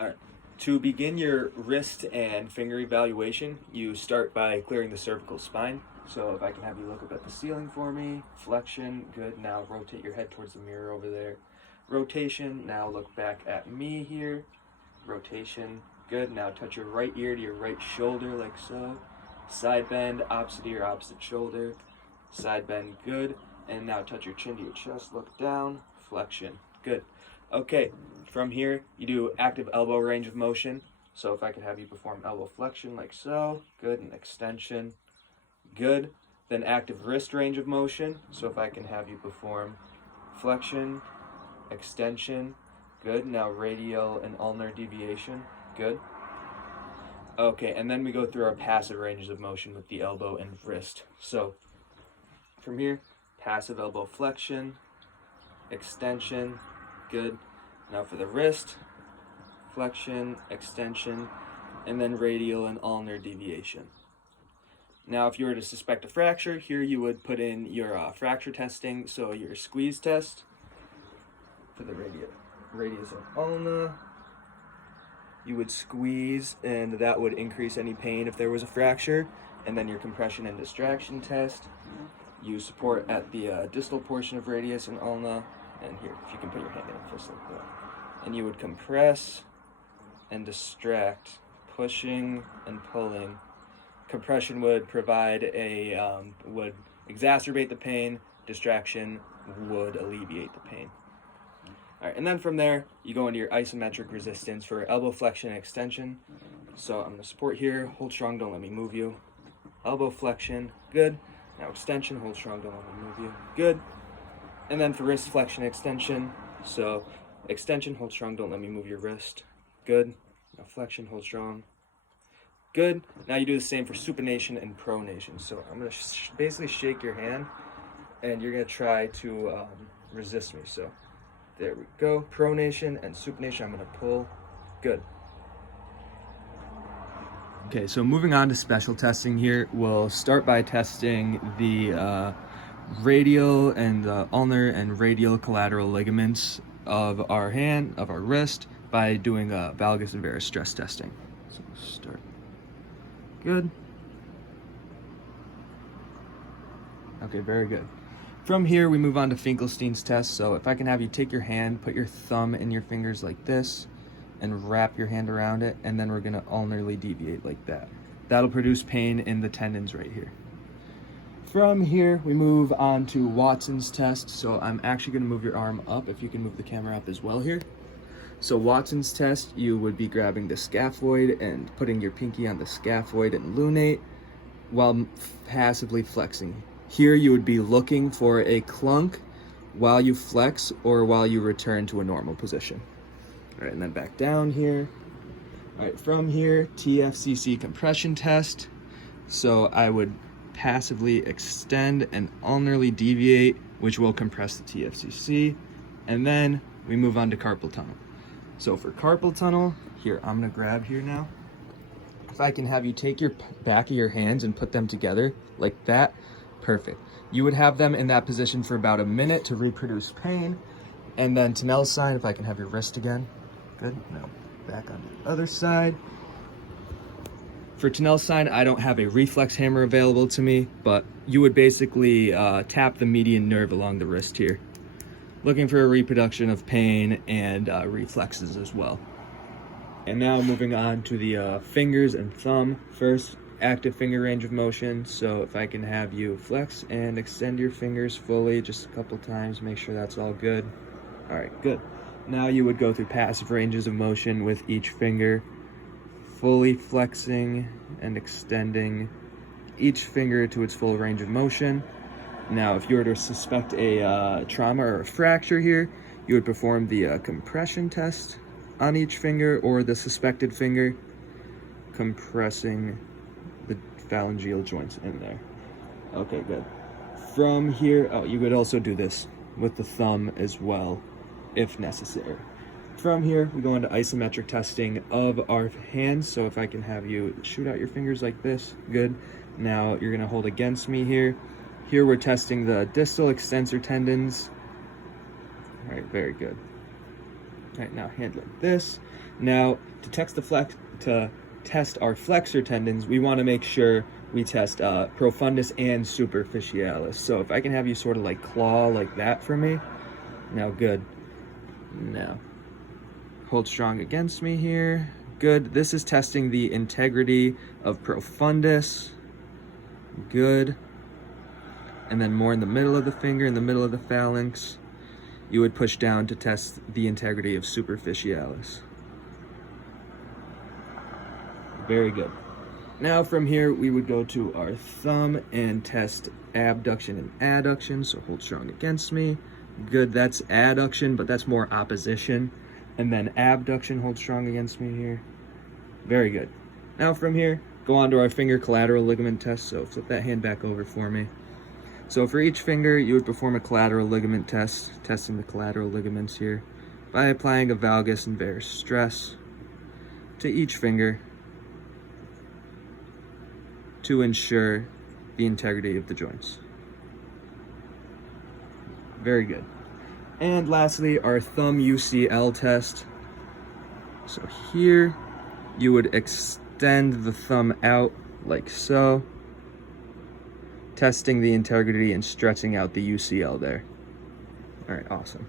All right. To begin your wrist and finger evaluation, you start by clearing the cervical spine. So if I can have you look up at the ceiling for me, flexion, good. Now rotate your head towards the mirror over there. Rotation, now look back at me here. Rotation, good. Now touch your right ear to your right shoulder like so. Side bend, opposite ear, opposite shoulder. Side bend, good. And now touch your chin to your chest, look down, flexion, good. Okay, from here, you do active elbow range of motion. So if I could have you perform elbow flexion like so, good, and extension, good. Then active wrist range of motion. So if I can have you perform flexion, extension, good. Now radial and ulnar deviation, good. Okay, and then we go through our passive ranges of motion with the elbow and wrist. So from here, passive elbow flexion, extension, good. Now for the wrist, flexion, extension, and then radial and ulnar deviation. Now if you were to suspect a fracture, here you would put in your fracture testing, so your squeeze test for the radius and ulna. You would squeeze, and that would increase any pain if there was a fracture. And then your compression and distraction test. You support at the distal portion of radius and ulna. And here, if you can put your hand in a fist like that. And you would compress and distract, pushing and pulling. Compression would provide would exacerbate the pain. Distraction would alleviate the pain. All right, and then from there, you go into your isometric resistance for elbow flexion and extension. So I'm gonna support here, hold strong, don't let me move you. Elbow flexion, good. Now extension, hold strong, don't let me move you, good. And then for wrist flexion extension, so extension, hold strong, don't let me move your wrist, good. Now flexion, hold strong, good. Now you do the same for supination and pronation. So I'm gonna basically shake your hand, and you're gonna try to resist me. So there we go, pronation and supination, I'm gonna pull, good. Okay, so moving on to special testing here, we'll start by testing the radial and ulnar and radial collateral ligaments of our hand, of our wrist, by doing valgus and varus stress testing. So we'll start, good. Okay, very good. From here, we move on to Finkelstein's test. So if I can have you take your hand, put your thumb in your fingers like this, and wrap your hand around it, and then we're gonna ulnarly deviate like that. That'll produce pain in the tendons right here. From here, we move on to Watson's test. So I'm actually gonna move your arm up, if you can move the camera up as well here. So Watson's test, you would be grabbing the scaphoid and putting your pinky on the scaphoid and lunate while passively flexing. Here you would be looking for a clunk while you flex or while you return to a normal position. All right, and then back down here. All right, from here, TFCC compression test. So I would passively extend and ulnarly deviate, which will compress the TFCC. And then we move on to carpal tunnel. So for carpal tunnel, here, I'm gonna grab here now. If I can have you take your back of your hands and put them together like that, perfect. You would have them in that position for about a minute to reproduce pain. And then Tinel's sign, if I can have your wrist again. Good, now back on the other side. For Tinel's sign, I don't have a reflex hammer available to me, but you would basically tap the median nerve along the wrist here. Looking for a reproduction of pain and reflexes as well. And now moving on to the fingers and thumb. First, active finger range of motion. So if I can have you flex and extend your fingers fully just a couple times, make sure that's all good. All right, good. Now you would go through passive ranges of motion with each finger, fully flexing and extending each finger to its full range of motion. Now, if you were to suspect a trauma or a fracture here, you would perform the compression test on each finger or the suspected finger, compressing the phalangeal joints in there. Okay, good. From here, you could also do this with the thumb as well, if necessary. From here, we go into isometric testing of our hands. So if I can have you shoot out your fingers like this, good. Now you're gonna hold against me here. Here we're testing the distal extensor tendons. All right, very good. All right, now hand like this. Now to test our flexor tendons, we want to make sure we test profundus and superficialis. So if I can have you sort of like claw like that for me. Now, good. Now, hold strong against me here. Good. This is testing the integrity of profundus. Good. And then more in the middle of the finger, in the middle of the phalanx, you would push down to test the integrity of superficialis. Very good. Now from here, we would go to our thumb and test abduction and adduction. So hold strong against me. Good, that's adduction, but that's more opposition. And then abduction, hold strong against me here. Very good. Now from here, go on to our finger collateral ligament test. So flip that hand back over for me. So for each finger, you would perform a collateral ligament test, testing the collateral ligaments here by applying a valgus and varus stress to each finger to ensure the integrity of the joints. Very good. And lastly, our thumb UCL test. So here, you would extend the thumb out like so, testing the integrity and stretching out the UCL there. All right, awesome.